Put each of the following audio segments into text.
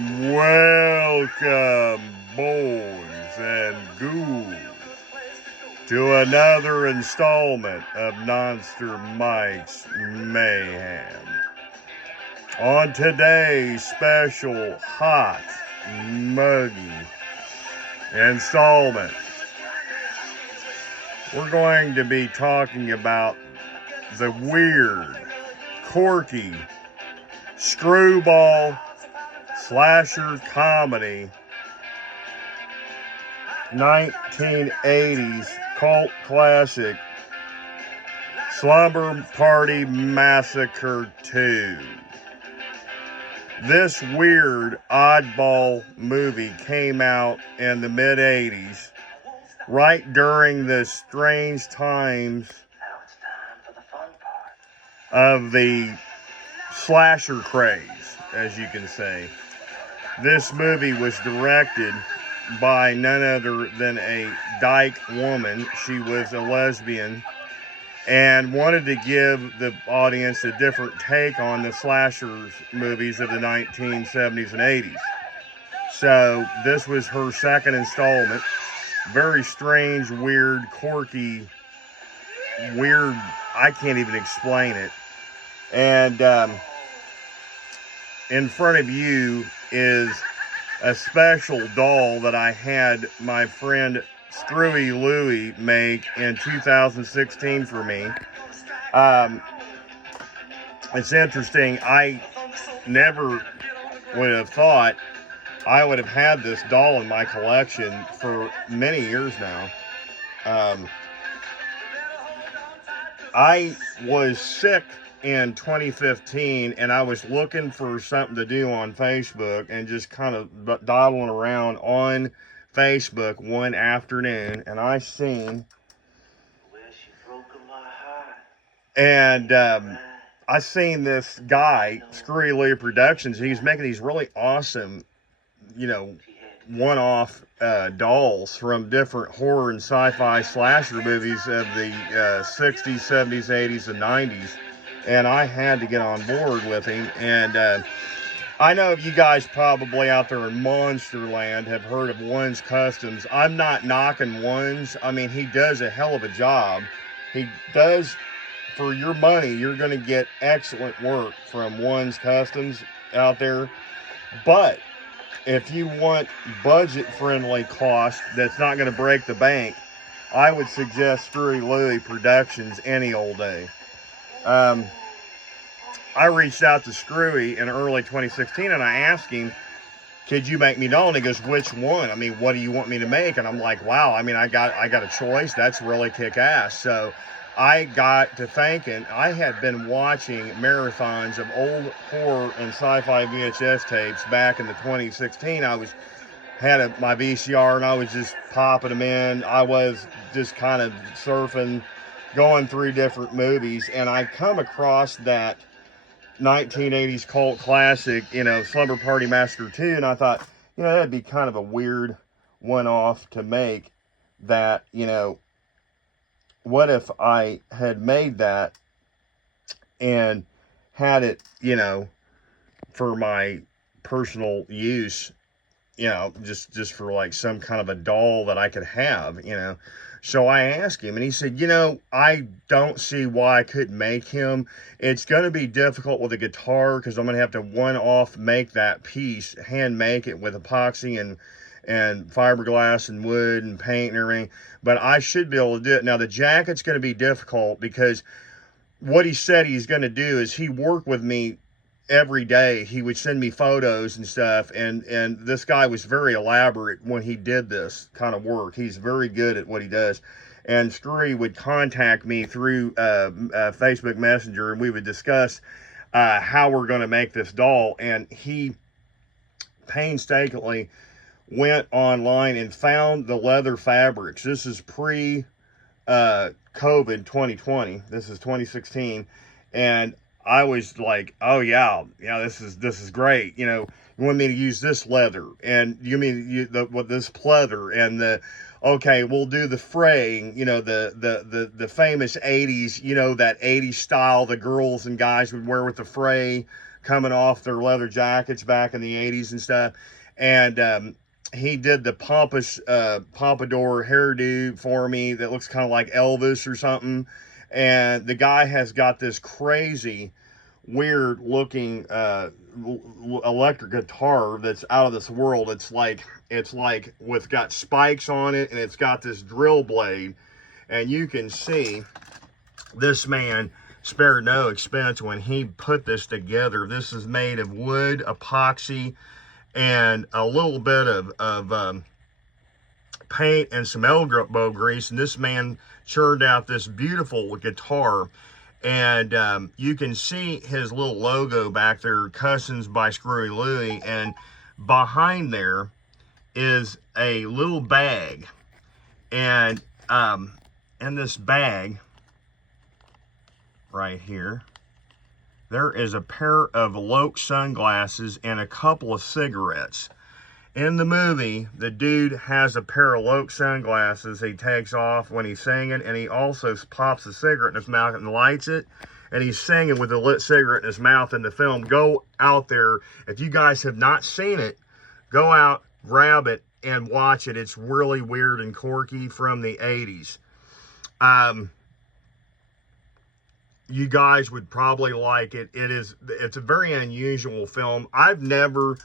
Welcome, boys and ghouls, to another installment of Monster Mike's Mayhem. On today's special hot, muggy installment, we're going to be talking about the weird, quirky, screwball slasher comedy 1980s cult classic Slumber Party Massacre 2. This weird oddball movie came out in the mid-80s, right during the strange times of the slasher craze, as you can say. This movie was directed by none other than a dyke woman. She was a lesbian and wanted to give the audience a different take on the slashers movies of the 1970s and 80s. So this was her second installment. Very strange, weird, quirky, I can't even explain it. And in front of you is a special doll that I had my friend Screwy Louie make in 2016 for me. It's interesting. I never would have thought I would have had this doll in my collection for many years now. I was sick in 2015, and I was looking for something to do on Facebook and just kind of dawdling around on Facebook one afternoon, and I seen this guy, Screwy Louie Productions. He's making these really awesome, one-off dolls from different horror and sci-fi slasher movies of the 60s, 70s, 80s, and 90s. And I had to get on board with him. And I know you guys probably out there in Monsterland have heard of One's Customs. I'm not knocking One's. I mean, he does a hell of a job. He does, for your money, you're going to get excellent work from One's Customs out there. But if you want budget-friendly cost that's not going to break the bank, I would suggest Screwy Louie Productions any old day. I reached out to Screwy in early 2016 and I asked him, could you make me a doll? And he goes, which one? I mean, what do you want me to make? And I'm like, wow, I mean, I got a choice. That's really kick-ass. So I got to thinking, I had been watching marathons of old horror and sci-fi VHS tapes back in the 2016. I had my VCR and I was just popping them in. I was just kind of surfing, going through different movies, and I come across that 1980s cult classic, Slumber Party Massacre 2, and I thought, that'd be kind of a weird one-off to make that, what if I had made that and had it, for my personal use, just for like some kind of a doll that I could have, So I asked him, and he said, I don't see why I couldn't make him. It's going to be difficult with a guitar because I'm going to have to one-off make that piece, hand make it with epoxy and fiberglass and wood and paint and everything. But I should be able to do it. Now, the jacket's going to be difficult because what he said he's going to do is he worked with me every day. He would send me photos and stuff, and this guy was very elaborate when he did this kind of work. He's very good at what he does. And Screwy would contact me through Facebook Messenger, and we would discuss how we're going to make this doll. And he painstakingly went online and found the leather fabrics. This is pre COVID 2020. This is 2016, and I was like, oh yeah, this is great. You want me to use this leather, and you mean this pleather, and okay, we'll do the fraying, the famous 80s, that 80s style the girls and guys would wear with the fray coming off their leather jackets back in the 80s and stuff. And he did the pompadour hairdo for me that looks kind of like Elvis or something. And the guy has got this crazy, weird looking electric guitar that's out of this world. It's like got spikes on it, and it's got this drill blade. And you can see this man spared no expense when he put this together. This is made of wood, epoxy, and a little bit of paint and some elbow grease. And this man churned out this beautiful guitar. And you can see his little logo back there, Cousins by Screwy Louie. And behind there is a little bag. And in this bag right here, there is a pair of Louie sunglasses and a couple of cigarettes. In the movie, the dude has a pair of Louie sunglasses he takes off when he's singing, and he also pops a cigarette in his mouth and lights it, and he's singing with a lit cigarette in his mouth in the film. Go out there. If you guys have not seen it, go out, grab it, and watch it. It's really weird and quirky from the 80s. You guys would probably like it. It's a very unusual film. I've never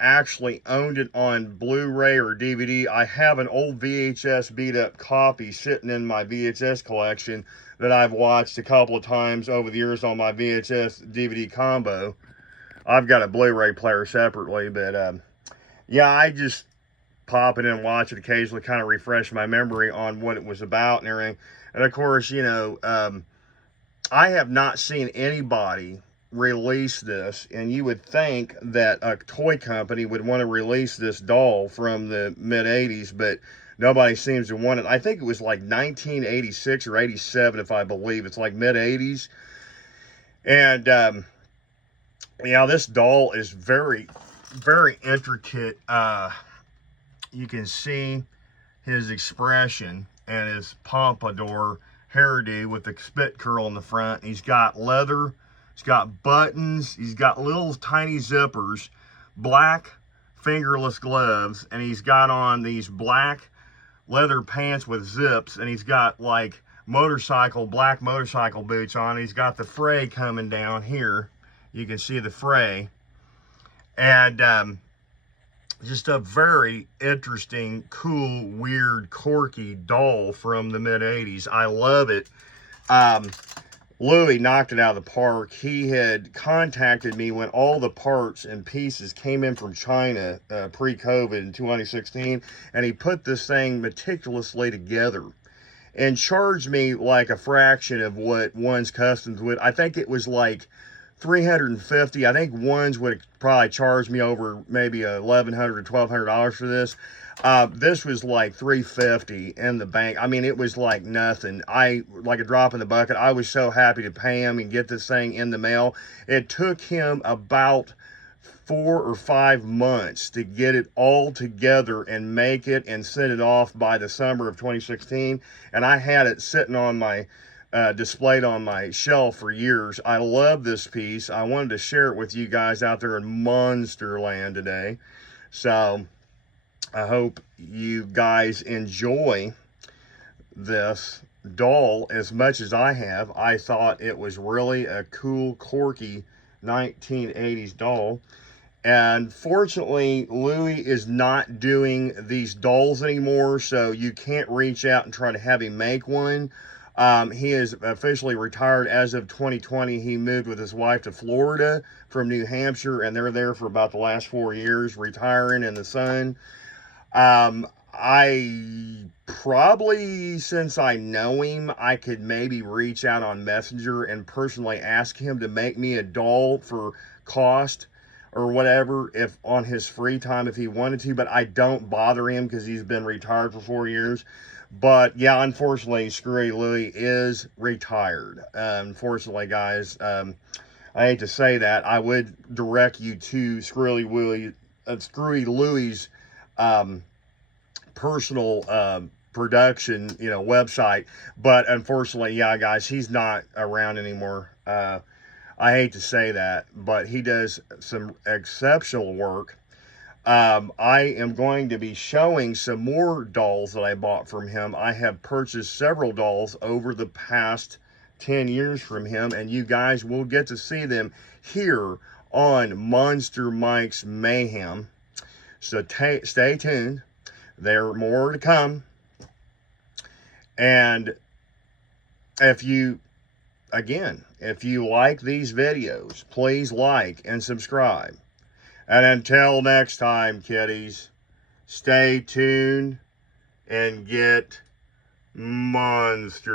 actually owned it on Blu-ray or DVD. I have an old VHS beat up copy sitting in my VHS collection that I've watched a couple of times over the years on my VHS DVD combo. I've got a Blu-ray player separately, but yeah, I just pop it in and watch it occasionally, kind of refresh my memory on what it was about and everything. And of course, you know, I have not seen anybody release this, and you would think that a toy company would want to release this doll from the mid-80s, but nobody seems to want it. I think it was like 1986 or 87, if I believe. It's like mid-80s. And yeah, this doll is very, very intricate. You can see his expression and his pompadour hairdo with the spit curl in the front. He's got leather, he's got buttons, he's got little tiny zippers, black fingerless gloves, and he's got on these black leather pants with zips, and he's got like black motorcycle boots on. He's got the fray coming down here. You can see the fray. And just a very interesting, cool, weird, quirky doll from the mid-80s. I love it. Louie knocked it out of the park. He had contacted me when all the parts and pieces came in from China pre-COVID in 2016, and he put this thing meticulously together and charged me like a fraction of what one's customs would. I think it was like $350. I think ones would probably charge me over maybe $1,100 to $1,200 for this. This was like $350 in the bank. I mean, it was like nothing. Like a drop in the bucket. I was so happy to pay him and get this thing in the mail. It took him about 4 or 5 months to get it all together and make it and send it off by the summer of 2016. And I had it sitting on my displayed on my shelf for years. I love this piece. I wanted to share it with you guys out there in Monsterland today. So I hope you guys enjoy this doll as much as I have. I thought it was really a cool, quirky 1980s doll. And fortunately, Louie is not doing these dolls anymore, so you can't reach out and try to have him make one. He is officially retired as of 2020. He moved with his wife to Florida from New Hampshire, and they're there for about the last 4 years, retiring in the sun. I probably, since I know him, I could maybe reach out on Messenger and personally ask him to make me a doll for cost or whatever, if on his free time, if he wanted to, but I don't bother him because he's been retired for 4 years. But yeah, unfortunately, Screwy Louie is retired. Unfortunately, guys, I hate to say that. I would direct you to Screwy Louie's personal production, website. But unfortunately, yeah, guys, he's not around anymore. I hate to say that, but he does some exceptional work. I am going to be showing some more dolls that I bought from him. I have purchased several dolls over the past 10 years from him, and you guys will get to see them here on Monster Mike's Mayhem. So stay tuned. There are more to come. And if you like these videos, please like and subscribe. And until next time, kiddies, stay tuned and get monster-fied.